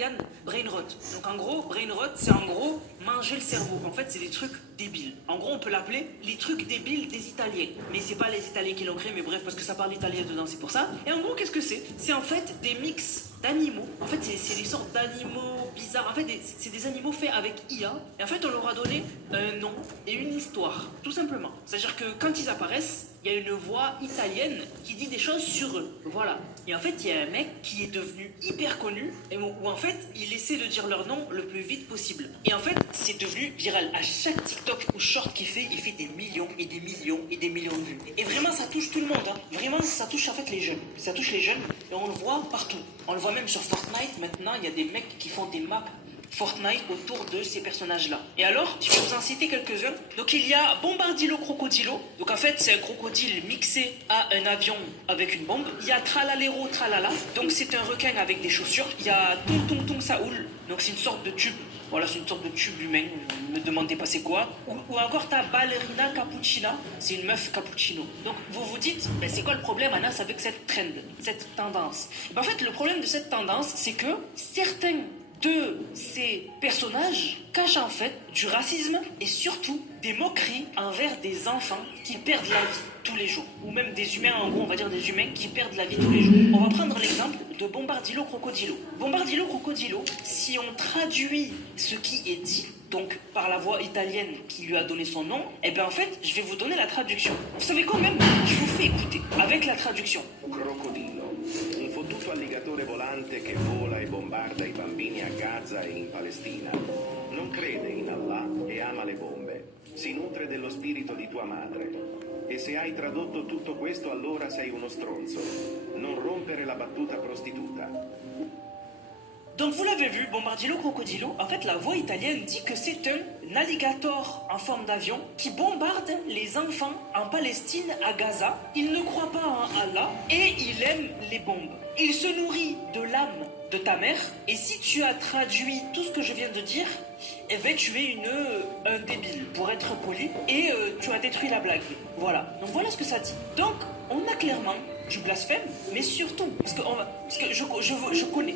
italienne, brain rot. Donc en gros, brain rot, c'est en gros manger le cerveau. En fait, c'est des trucs débiles. En gros, on peut l'appeler les trucs débiles des Italiens. Mais c'est pas les Italiens qui l'ont créé, mais bref, parce que ça parle italien dedans, c'est pour ça. Et en gros, qu'est-ce que c'est? C'est en fait des mix d'animaux. En fait, c'est des sortes d'animaux bizarres. En fait, c'est des animaux faits avec IA. Et en fait, on leur a donné un nom et une histoire, tout simplement. C'est-à-dire que quand ils apparaissent, il y a une voix italienne qui dit des choses sur eux. Voilà. Et en fait, il y a un mec qui est devenu hyper connu, et où en fait, il essaie de dire leur nom le plus vite possible. Et en fait, c'est devenu viral. À chaque TikTok ou short qu'il fait, il fait des millions et des millions et des millions de vues. Et vraiment, ça touche tout le monde. Hein. Vraiment, ça touche en fait les jeunes. Ça touche les jeunes, et on le voit partout. On le voit même sur Fortnite. Maintenant, il y a des mecs qui font des maps Fortnite autour de ces personnages-là. Et alors, je vais vous en citer quelques-uns. Donc il y a Bombardilo Crocodilo. Donc en fait, c'est un crocodile mixé à un avion avec une bombe. Il y a Tralalero Tralala. Donc c'est un requin avec des chaussures. Il y a Tung Tung Tung Saoul. Donc c'est une sorte de tube. Voilà, c'est une sorte de tube humain. Ne me demandez pas c'est quoi. Ou encore t'as Ballerina Cappuccina. C'est une meuf cappuccino. Donc vous vous dites, ben, c'est quoi le problème, Anas, avec cette trend, cette tendance? Ben, en fait, le problème de cette tendance, c'est que certains de ces personnages cachent en fait du racisme et surtout des moqueries envers des enfants qui perdent la vie tous les jours. Ou même des humains, en gros, on va dire des humains qui perdent la vie tous les jours. On va prendre l'exemple de Bombardilo Crocodilo. Bombardilo Crocodilo, si on traduit ce qui est dit, donc par la voix italienne qui lui a donné son nom, eh bien en fait, je vais vous donner la traduction. Vous savez quoi même? Je vous fais écouter avec la traduction. Crocodilo, un fottuto alligatore volante che vola e bombarda i bambini a Gaza e in Palestina. Non crede in Allah e ama le bombe. Si nutre dello spirito di tua madre. E se hai tradotto tutto questo, allora sei uno stronzo. Non rompere la battuta prostituta. Donc vous l'avez vu, Bombardilo Crocodilo, en fait la voix italienne dit que c'est un alligator en forme d'avion qui bombarde les enfants en Palestine, à Gaza. Il ne croit pas en Allah et il aime les bombes. Il se nourrit de l'âme de ta mère, et si tu as traduit tout ce que je viens de dire, eh ben tu es un débile, pour être poli, et tu as détruit la blague. Voilà, donc voilà ce que ça dit. Donc on a clairement du blasphème, mais surtout, parce que je connais,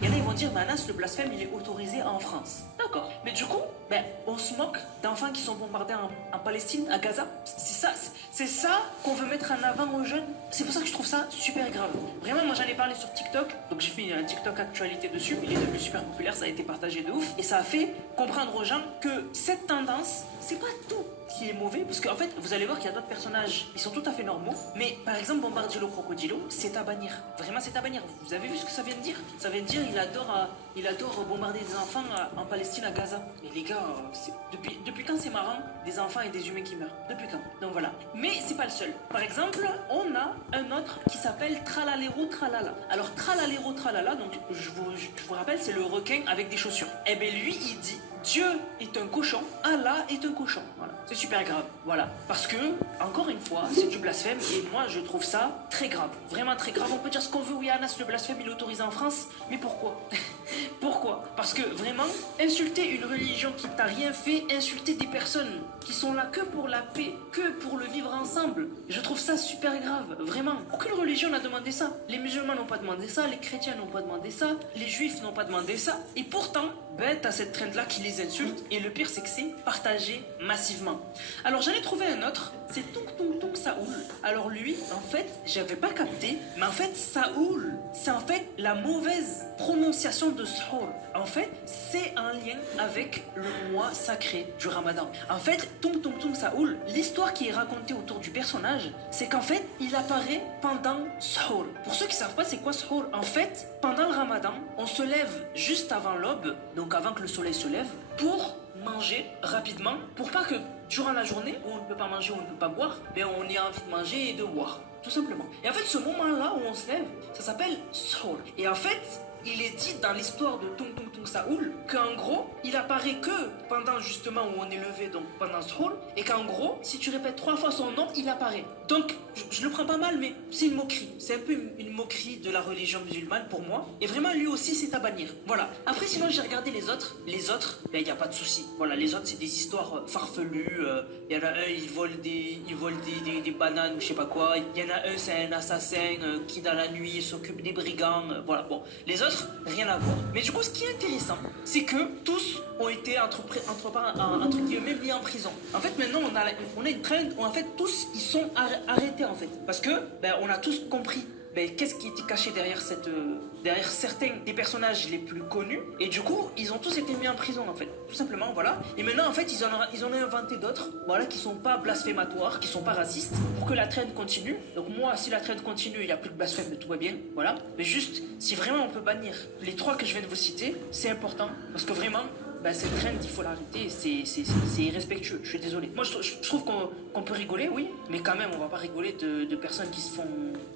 il y en a ils vont dire, Manas, le blasphème il est autorisé en France. D'accord, mais du coup, ben, on se moque d'enfants qui sont bombardés en Palestine, à Gaza. C'est ça qu'on veut mettre en avant aux jeunes. C'est pour ça que je trouve ça super grave. Vraiment, moi j'en ai parlé sur TikTok, donc j'ai fait un TikTok actualité dessus, il est devenu super populaire, ça a été partagé de ouf, et ça a fait comprendre aux gens que cette tendance, c'est pas tout qui est mauvais, parce qu'en fait, vous allez voir qu'il y a d'autres personnages, ils sont tout à fait normaux, mais par exemple, Bombardilo Crocodilo, c'est à bannir. Vraiment, c'est à bannir. Vous avez vu ce que ça vient de dire? Ça vient de dire, il adore bombarder des enfants en Palestine, à Gaza. Mais les gars, depuis quand c'est marrant, des enfants et des humains qui meurent? Depuis quand? Donc voilà. Mais c'est pas le seul. Par exemple, on a un autre qui s'appelle Tralalero Tralala. Alors, Tralalero Tralala, donc je vous rappelle, c'est le requin avec des chaussures. Eh bien, lui, il dit, Dieu est un cochon, Allah est un cochon. Voilà. C'est super grave. Voilà. Parce que, encore une fois, c'est du blasphème et moi, je trouve ça très grave. Vraiment très grave. On peut dire ce qu'on veut, oui, Anas, le blasphème, il est autorisé en France. Mais pourquoi? Pourquoi? Parce que vraiment, insulter une religion qui t'a rien fait, insulter des personnes qui sont là que pour la paix, que pour le vivre ensemble, je trouve ça super grave. Vraiment. Aucune religion n'a demandé ça. Les musulmans n'ont pas demandé ça, les chrétiens n'ont pas demandé ça, les juifs n'ont pas demandé ça. Et pourtant, ben, t'as cette trend-là qui les insulte. Et le pire, c'est que c'est partagé massivement. Alors, j'en ai trouvé un autre. C'est Tung Tung Tung Saoul. Alors lui, en fait, j'avais pas capté, mais en fait, Saoul, c'est en fait la mauvaise prononciation de Sahur. En fait, c'est un lien avec le mois sacré du Ramadan. En fait, Tung Tung Tung Saoul, l'histoire qui est racontée autour du personnage, c'est qu'en fait, il apparaît pendant Sahur. Pour ceux qui savent pas c'est quoi Sahur, en fait, pendant le Ramadan, on se lève juste avant l'aube, donc avant que le soleil se lève, pour manger rapidement, pour pas que durant la journée où on ne peut pas manger, où on ne peut pas boire, mais on ait envie de manger et de boire, tout simplement. Et en fait, ce moment-là où on se lève, ça s'appelle Sahur. Et en fait, il est dit dans l'histoire de Tung Tung Tung Saoul, qu'en gros, il apparaît que pendant justement où on est levé, donc pendant ce rôle, et qu'en gros, si tu répètes 3 fois son nom, il apparaît. Donc, je le prends pas mal, mais c'est une moquerie. C'est un peu une moquerie de la religion musulmane pour moi. Et vraiment, lui aussi, c'est à bannir. Voilà. Après, sinon, j'ai regardé les autres. Les autres, ben, il n'y a pas de souci. Voilà, les autres, c'est des histoires farfelues. Il y en a un, il vole des bananes ou je sais pas quoi. Il y en a un, c'est un assassin qui, dans la nuit, s'occupe des brigands. Voilà, bon. Les autres, rien à voir. Mais du coup, ce qui est intéressant, c'est que tous ont été entre guillemets mis en prison. En fait, maintenant, on a une trend où en fait, tous, ils sont arrêtés en fait. Parce que, ben, on a tous compris qu'est-ce qui était caché derrière certains des personnages les plus connus. Et du coup, ils ont tous été mis en prison en fait. Tout simplement, voilà. Et maintenant, en fait, ils en ont inventé d'autres, voilà, qui sont pas blasphématoires, qui sont pas racistes, pour que la trend continue. Donc moi, si la trend continue, il n'y a plus de blasphème, tout va bien, voilà. Mais juste, si vraiment on peut bannir les 3 que je viens de vous citer, c'est important. Parce que vraiment, cette trend, il faut l'arrêter, c'est irrespectueux, je suis désolé. Moi, je trouve qu'on peut rigoler, oui, mais quand même, on va pas rigoler de personnes qui se font...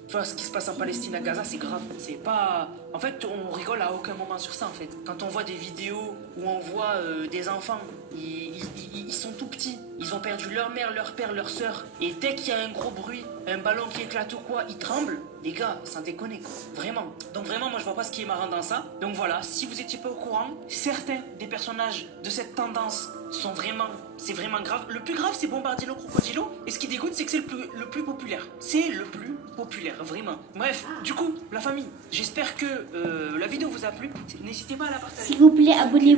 Tu vois, ce qui se passe en Palestine, à Gaza, c'est grave. C'est pas... En fait, on rigole à aucun moment sur ça, en fait. Quand on voit des vidéos où on voit des enfants, ils sont tout petits, ils ont perdu leur mère, leur père, leur sœur, et dès qu'il y a un gros bruit, un ballon qui éclate ou quoi, ils tremblent. Les gars, sans déconner, quoi. Vraiment. Donc vraiment, moi, je vois pas ce qui est marrant dans ça. Donc voilà, si vous étiez pas au courant, certains des personnages de cette tendance sont vraiment... C'est vraiment grave. Le plus grave, c'est Bombardilo Crocodilo. Et ce qui dégoûte, c'est que c'est le plus populaire. C'est le plus populaire, vraiment. Bref, du coup, la famille, j'espère que la vidéo vous a plu. N'hésitez pas à la partager. S'il vous plaît, abonnez-vous.